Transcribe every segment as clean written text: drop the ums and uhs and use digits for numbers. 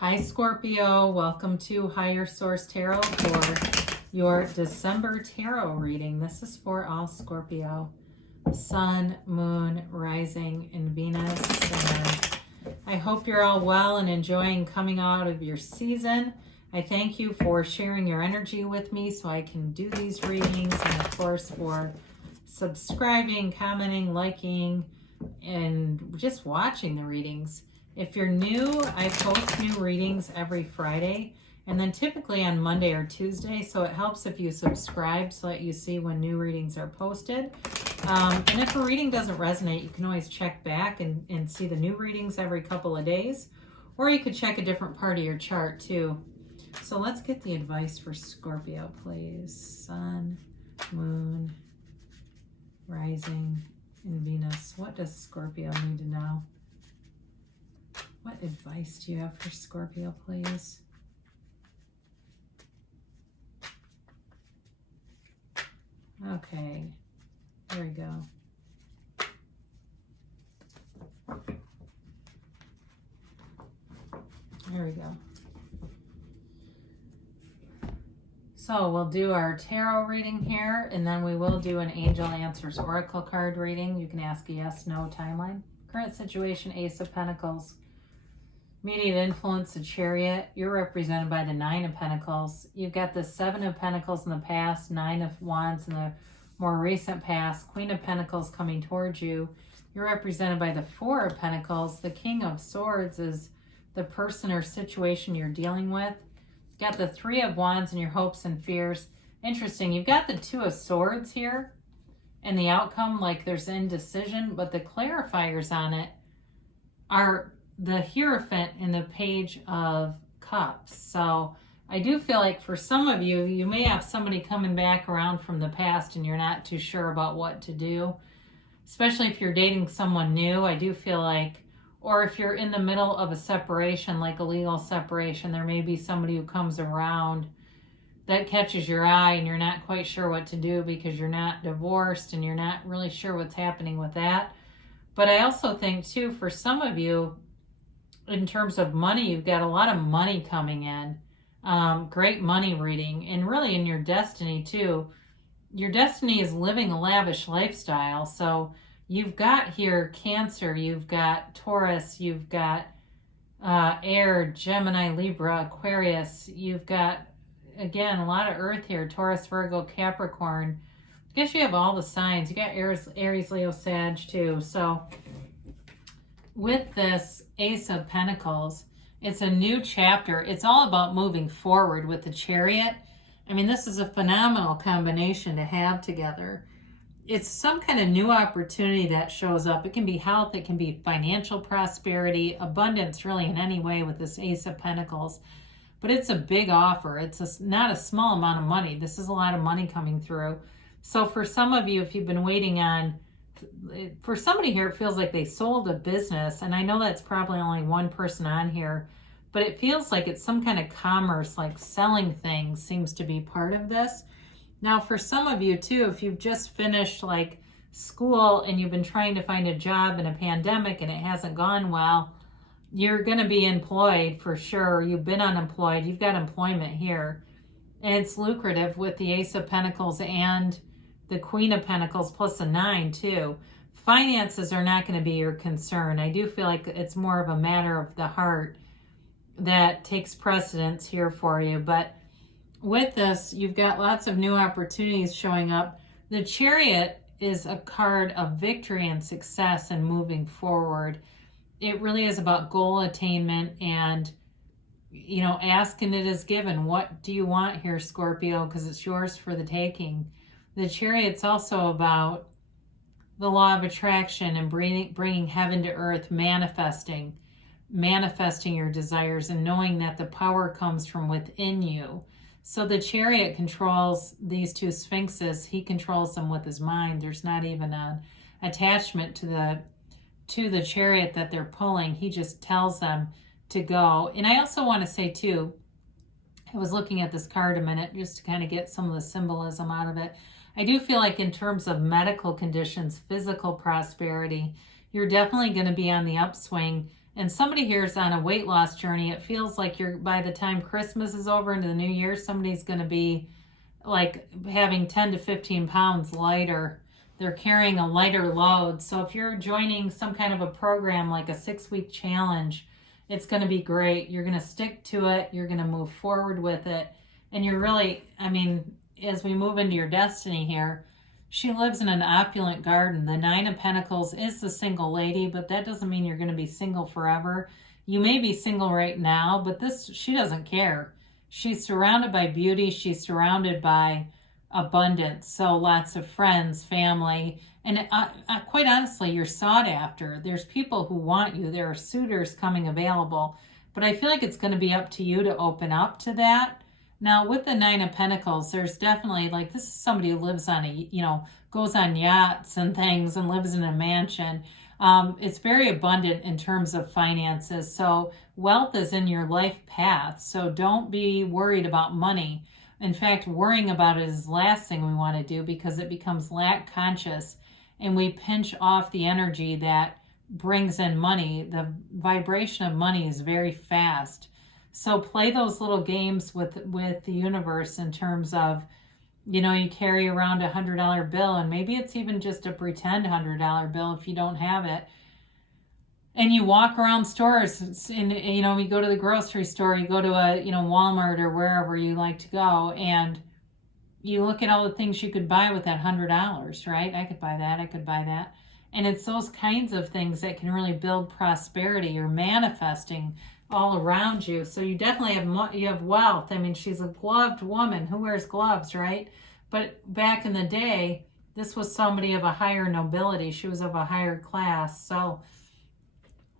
Hi Scorpio, welcome to Higher Source Tarot for your December tarot reading. This is for all Scorpio, Sun, Moon, Rising, and Venus. And I hope you're all well and enjoying coming out of your season. I thank you for sharing your energy with me so I can do these readings, and of course for subscribing, commenting, liking, and just watching the readings. If you're new, I post new readings every Friday and then typically on Monday or Tuesday, so it helps if you subscribe so that you see when new readings are posted. And if a reading doesn't resonate, you can always check back and see the new readings every couple of days, or you could check a different part of your chart too. So let's get the advice for Scorpio, please. Sun, Moon, Rising, and Venus. What does Scorpio need to know? What advice do you have for Scorpio, please? Okay, there we go. There we go. So we'll do our tarot reading here, and then we will do an Angel Answers Oracle card reading. You can ask a yes, no timeline. Current situation, Ace of Pentacles. Immediate influence, the Chariot. You're represented by the Nine of Pentacles. You've got the Seven of Pentacles in the past, Nine of Wands in the more recent past, Queen of Pentacles coming towards you. You're represented by the Four of Pentacles. The King of Swords is the person or situation you're dealing with. You've got the Three of Wands and your hopes and fears. Interesting, you've got the Two of Swords here, and the outcome, like there's indecision, but the clarifiers on it are the Hierophant and the Page of Cups. So I do feel like for some of you, you may have somebody coming back around from the past and you're not too sure about what to do, especially if you're dating someone new. I do feel like, or if you're in the middle of a separation, like a legal separation, there may be somebody who comes around that catches your eye and you're not quite sure what to do because you're not divorced and you're not really sure what's happening with that. But I also think too, for some of you, in terms of money, you've got a lot of money coming in. Great money reading. And really in your destiny too. Your destiny is living a lavish lifestyle. So you've got here Cancer, you've got Taurus, you've got Air, Gemini, Libra, Aquarius. You've got, again, a lot of Earth here. Taurus, Virgo, Capricorn. I guess you have all the signs. You got Aries, Leo, Sag too. So with this Ace of Pentacles, it's a new chapter. It's all about moving forward with the Chariot. I mean, this is a phenomenal combination to have together. It's some kind of new opportunity that shows up. It can be health, it can be financial prosperity, abundance really in any way with this Ace of Pentacles. But it's a big offer. It's not a small amount of money. This is a lot of money coming through. So for some of you, if you've been waiting on, for somebody here, it feels like they sold a business. And I know that's probably only one person on here, but it feels like it's some kind of commerce, like selling things seems to be part of this. Now, for some of you too, if you've just finished like school and you've been trying to find a job in a pandemic and it hasn't gone well, you're going to be employed for sure. You've been unemployed. You've got employment here. And it's lucrative with the Ace of Pentacles and the Queen of Pentacles plus a 9 too. Finances are not going to be your concern. I do feel like it's more of a matter of the heart that takes precedence here for you. But with this, you've got lots of new opportunities showing up. The Chariot is a card of victory and success and moving forward. It really is about goal attainment and, you know, asking it is given. What do you want here, Scorpio? Because it's yours for the taking. The Chariot's also about the law of attraction and bringing heaven to earth, manifesting your desires and knowing that the power comes from within you. So the Chariot controls these two sphinxes. He controls them with his mind. There's not even an attachment to the Chariot that they're pulling. He just tells them to go. And I also want to say too, I was looking at this card a minute just to kind of get some of the symbolism out of it. I do feel like in terms of medical conditions, physical prosperity, you're definitely going to be on the upswing. And somebody here is on a weight loss journey. It feels like by the time Christmas is over into the new year, somebody's going to be like having 10 to 15 pounds lighter. They're carrying a lighter load. So if you're joining some kind of a program like a 6-week challenge, it's going to be great. You're going to stick to it. You're going to move forward with it. And you're really, I mean, as we move into your destiny here, she lives in an opulent garden. The 9 of Pentacles is the single lady, but that doesn't mean you're going to be single forever. You may be single right now, but she doesn't care. She's surrounded by beauty. She's surrounded by abundance. So lots of friends, family, and quite honestly, you're sought after. There's people who want you. There are suitors coming available, but I feel like it's going to be up to you to open up to that. Now, with the 9 of Pentacles, there's definitely, like, this is somebody who lives on goes on yachts and things and lives in a mansion. It's very abundant in terms of finances. So wealth is in your life path. So don't be worried about money. In fact, worrying about it is the last thing we want to do, because it becomes lack conscious and we pinch off the energy that brings in money. The vibration of money is very fast. So play those little games with the universe in terms of, you carry around $100 bill, and maybe it's even just a pretend $100 bill if you don't have it. And you walk around stores, and you go to the grocery store, you go to a Walmart or wherever you like to go, and you look at all the things you could buy with that $100, right? I could buy that, I could buy that. And it's those kinds of things that can really build prosperity. You're manifesting all around you. So you definitely have wealth. I mean, she's a gloved woman. Who wears gloves, right? But back in the day, this was somebody of a higher nobility. She was of a higher class. So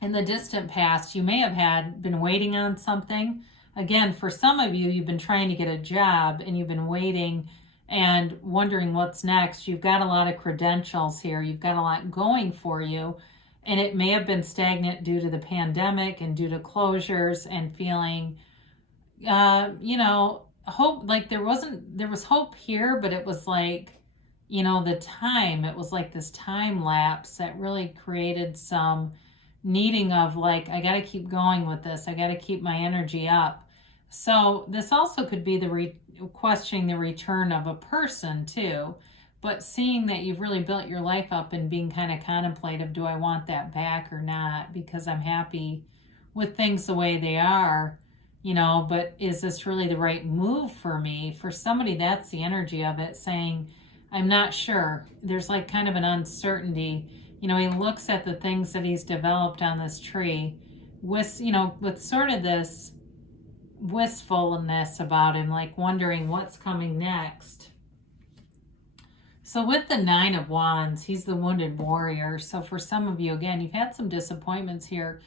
in the distant past, you may have been waiting on something. Again, for some of you, you've been trying to get a job and you've been waiting and wondering what's next. You've got a lot of credentials here. You've got a lot going for you. And it may have been stagnant due to the pandemic and due to closures and feeling, hope. Like there was hope here, but it was like, it was like this time lapse that really created some needing of like, I got to keep going with this. I got to keep my energy up. So this also could be questioning the return of a person too. But seeing that you've really built your life up and being kind of contemplative, do I want that back or not? Because I'm happy with things the way they are, but is this really the right move for me? For somebody, that's the energy of it, saying, I'm not sure. There's like kind of an uncertainty. He looks at the things that he's developed on this tree with sort of this wistfulness about him, like wondering what's coming next. So with the 9 of Wands, he's the wounded warrior. So for some of you, again, you've had some disappointments here,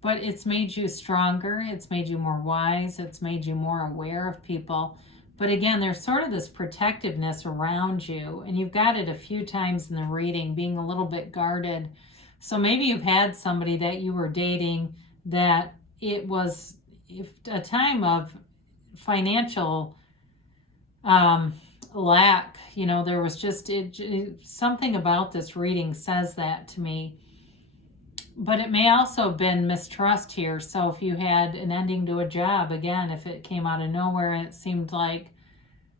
but it's made you stronger. It's made you more wise. It's made you more aware of people. But again, there's sort of this protectiveness around you, and you've got it a few times in the reading, being a little bit guarded. So maybe you've had somebody that you were dating that it was a time of financial lack. There was just something about this reading says that to me. But it may also have been mistrust here. So if you had an ending to a job, again, if it came out of nowhere and it seemed like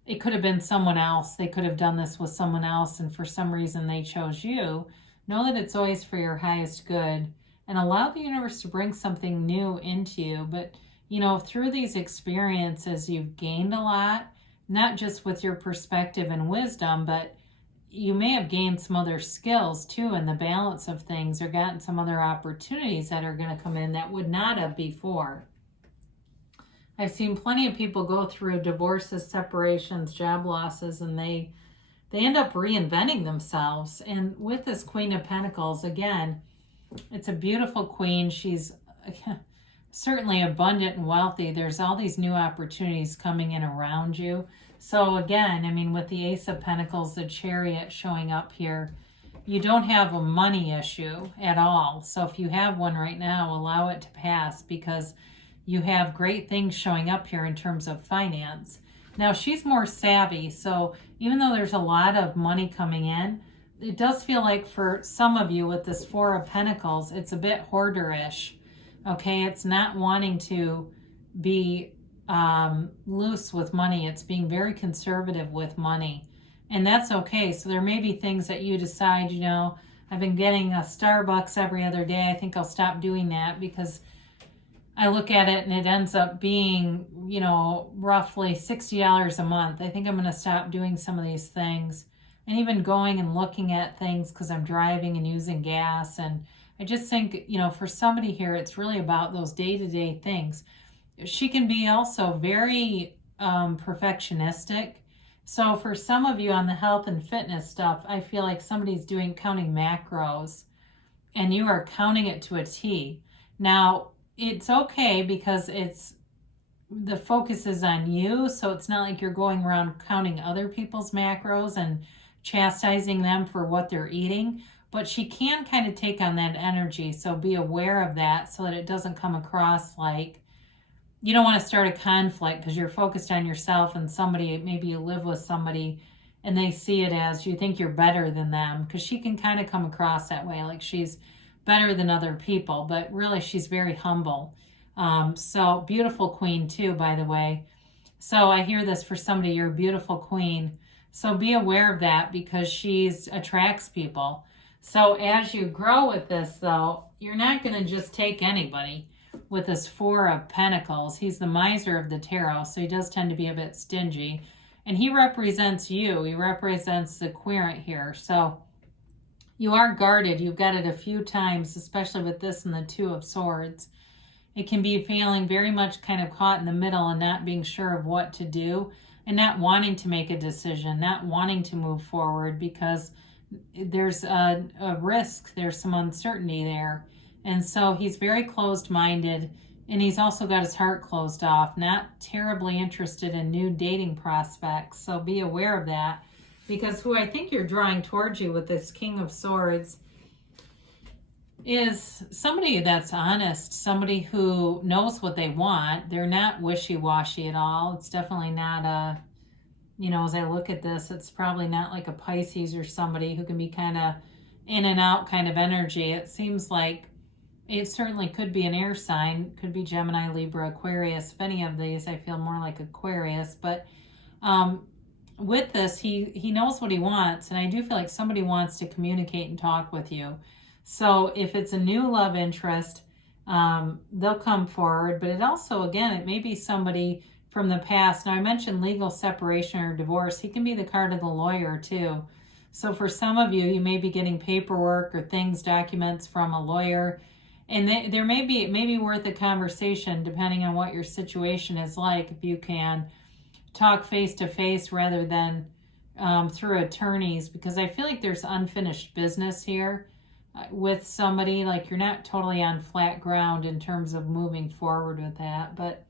it could have been someone else, they could have done this with someone else, and for some reason they chose you, know that it's always for your highest good, and allow the universe to bring something new into you. But, through these experiences, you've gained a lot, not just with your perspective and wisdom, but you may have gained some other skills too in the balance of things, or gotten some other opportunities that are going to come in that would not have before. I've seen plenty of people go through divorces, separations, job losses, and they end up reinventing themselves. And with this Queen of Pentacles, again, it's a beautiful queen. She's certainly abundant and wealthy. There's all these new opportunities coming in around you. So again, with the Ace of Pentacles, the Chariot showing up here, you don't have a money issue at all. So if you have one right now, allow it to pass, because you have great things showing up here in terms of finance. Now, she's more savvy. So even though there's a lot of money coming in, it does feel like for some of you with this Four of Pentacles, it's a bit hoarderish. Okay, it's not wanting to be loose with money. It's being very conservative with money. And that's okay. So there may be things that you decide, you know, I've been getting a Starbucks every other day. I think I'll stop doing that because I look at it and it ends up being, you know, roughly $60 a month. I think I'm going to stop doing some of these things. And even going and looking at things because I'm driving and using gas. And I just think, you know, for somebody here, it's really about those day-to-day things. She can be also very perfectionistic. So for some of you on the health and fitness stuff, I feel like somebody's counting macros and you are counting it to a T. Now, it's okay because the focus is on you, so it's not like you're going around counting other people's macros and chastising them for what they're eating, but she can kind of take on that energy, so be aware of that so that it doesn't come across like you don't want to start a conflict because you're focused on yourself and somebody, maybe you live with somebody and they see it as you think you're better than them, because she can kind of come across that way, like she's better than other people, but really she's very humble. So beautiful queen too, by the way. So I hear this for somebody, you're a beautiful queen. So be aware of that because she attracts people. So as you grow with this though, you're not going to just take anybody with this Four of Pentacles. He's the miser of the tarot, so he does tend to be a bit stingy. And he represents you. He represents the querent here. So you are guarded. You've got it a few times, especially with this and the Two of Swords. It can be feeling very much kind of caught in the middle and not being sure of what to do and not wanting to make a decision, not wanting to move forward because there's a risk. There's some uncertainty there. And so he's very closed-minded, and he's also got his heart closed off, not terribly interested in new dating prospects. So be aware of that, because who I think you're drawing towards you with this King of Swords is somebody that's honest, somebody who knows what they want. They're not wishy-washy at all. It's definitely not a, you know, as I look at this, it's probably not like a Pisces or somebody who can be kind of in and out kind of energy. It seems like it certainly could be an air sign, could be Gemini, Libra, Aquarius. If any of these, I feel more like Aquarius. But with this, he knows what he wants, and I do feel like somebody wants to communicate and talk with you. So if it's a new love interest, they'll come forward. But it also, again, it may be somebody from the past. Now, I mentioned legal separation or divorce. He can be the card of the lawyer, too. So for some of you, you may be getting paperwork or things, documents from a lawyer. And it may be worth a conversation depending on what your situation is like, if you can talk face-to-face rather than through attorneys, because I feel like there's unfinished business here with somebody. Like you're not totally on flat ground in terms of moving forward with that. But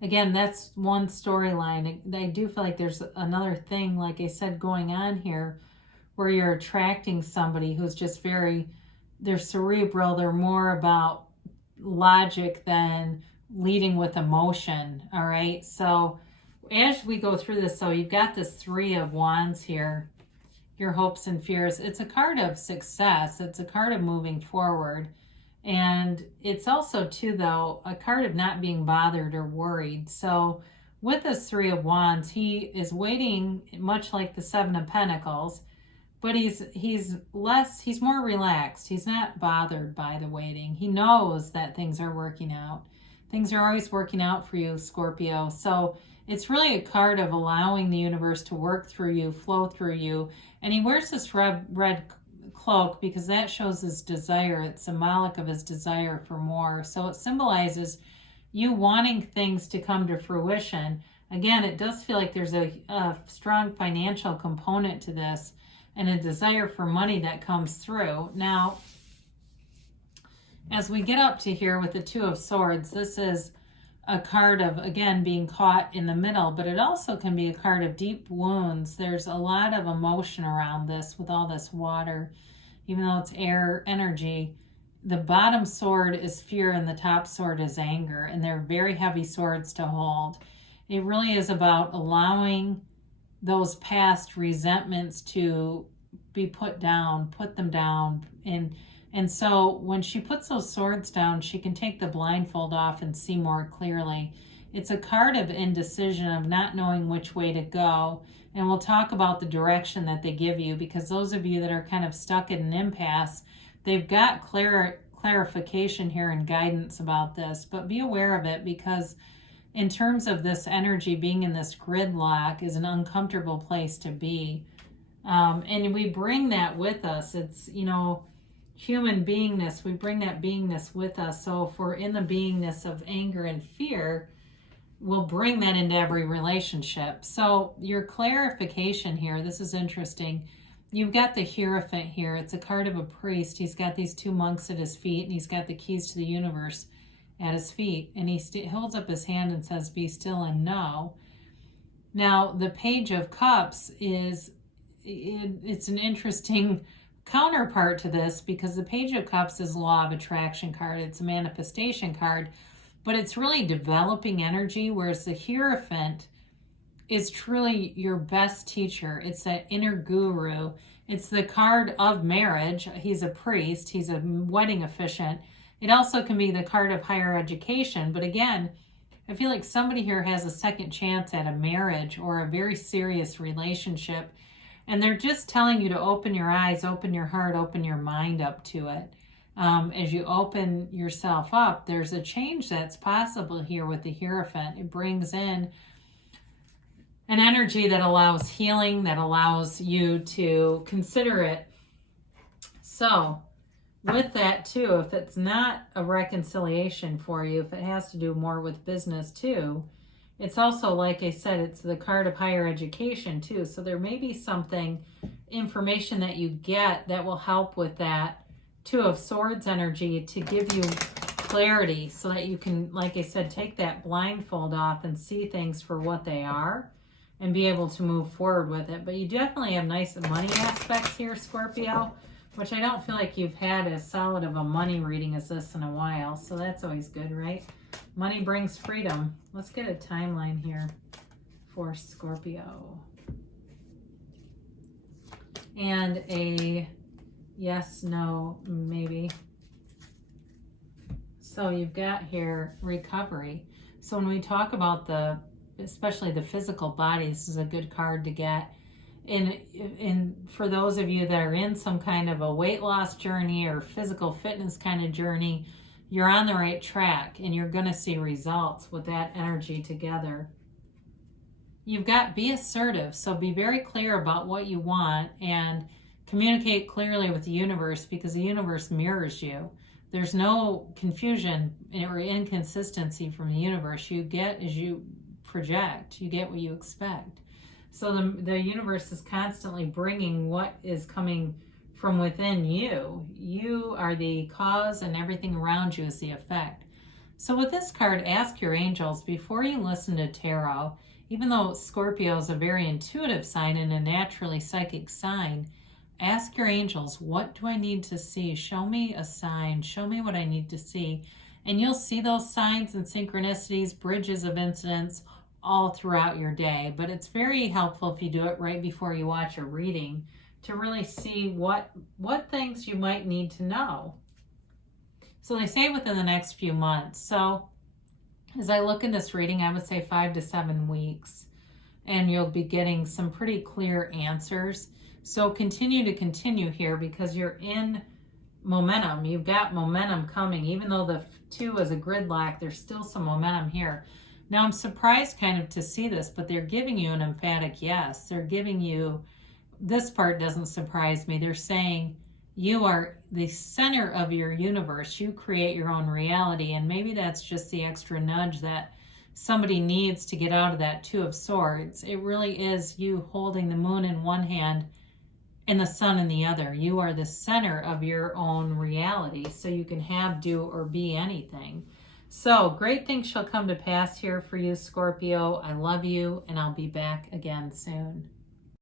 again, that's one storyline. I do feel like there's another thing, like I said, going on here where you're attracting somebody who's just they're cerebral. They're more about logic than leading with emotion. All right. So as we go through this, so you've got this Three of Wands here, your hopes and fears. It's a card of success. It's a card of moving forward. And it's also too, though, a card of not being bothered or worried. So with this Three of Wands, he is waiting much like the Seven of Pentacles. But he's more relaxed. He's not bothered by the waiting. He knows that things are working out. Things are always working out for you, Scorpio. So it's really a card of allowing the universe to work through you, flow through you. And he wears this red cloak because that shows his desire. It's symbolic of his desire for more. So it symbolizes you wanting things to come to fruition. Again, it does feel like there's a strong financial component to this, and a desire for money that comes through. Now, as we get up to here with the Two of Swords, this is a card of, again, being caught in the middle, but it also can be a card of deep wounds. There's a lot of emotion around this with all this water, even though it's air energy. The bottom sword is fear and the top sword is anger, and they're very heavy swords to hold. It really is about allowing those past resentments to be put them down, and And so when she puts those swords down, she can take the blindfold off and see more clearly. It's a card of indecision, of not knowing which way to go. And we'll talk about the direction that they give you, because those of you that are kind of stuck in an impasse, they've got clarification here and guidance about this. But be aware of it, because in terms of this energy, being in this gridlock is an uncomfortable place to be. And we bring that with us. It's, you know, human beingness. We bring that beingness with us. So if we're in the beingness of anger and fear, we'll bring that into every relationship. So your clarification here, this is interesting. You've got the Hierophant here. It's a card of a priest. He's got these two monks at his feet, and he's got the keys to the universe at his feet. And he holds up his hand and says, be still and know. Now, the Page of Cups is, it's an interesting counterpart to this, because the Page of Cups is law of attraction card. It's a manifestation card, but it's really developing energy, whereas the Hierophant is truly your best teacher. It's that inner guru. It's the card of marriage. He's a priest. He's a wedding officiant. It also can be the card of higher education. But again, I feel like somebody here has a second chance at a marriage or a very serious relationship. And they're just telling you to open your eyes, open your heart, open your mind up to it. As you open yourself up, there's a change that's possible here with the Hierophant. It brings in an energy that allows healing, that allows you to consider it. So with that too, if it's not a reconciliation for you, if it has to do more with business too, it's also, like I said, it's the card of higher education too. So there may be something, information that you get that will help with that Two of Swords energy to give you clarity, so that you can, like I said, take that blindfold off and see things for what they are and be able to move forward with it. But you definitely have nice money aspects here, Scorpio, which I don't feel like you've had as solid of a money reading as this in a while. So that's always good, right? Money brings freedom. Let's get a timeline here for Scorpio. And a yes, no, maybe. So you've got here recovery. So when we talk about especially the physical body, this is a good card to get. And for those of you that are in some kind of a weight loss journey or physical fitness kind of journey, you're on the right track and you're going to see results with that energy together. You've got be assertive. So be very clear about what you want and communicate clearly with the universe, because the universe mirrors you. There's no confusion or inconsistency from the universe. You get as you project. You get what you expect. So the universe is constantly bringing what is coming from within you. You are the cause and everything around you is the effect. So with this card, ask your angels before you listen to tarot. Even though Scorpio is a very intuitive sign and a naturally psychic sign, ask your angels, what do I need to see? Show me a sign. Show me what I need to see. And you'll see those signs and synchronicities, bridges of incidents all throughout your day. But it's very helpful if you do it right before you watch a reading to really see what things you might need to know. So they say within the next few months. So as I look in this reading, I would say 5 to 7 weeks. And you'll be getting some pretty clear answers. So continue here, because you're in momentum. You've got momentum coming. Even though the 2 is a gridlock, there's still some momentum here. Now, I'm surprised kind of to see this, but they're giving you an emphatic yes. They're giving you, this part doesn't surprise me. They're saying you are the center of your universe. You create your own reality. And maybe that's just the extra nudge that somebody needs to get out of that 2 of Swords. It really is you holding the moon in one hand and the sun in the other. You are the center of your own reality, so you can have, do, or be anything. So great things shall come to pass here for you, Scorpio. I love you, and I'll be back again soon.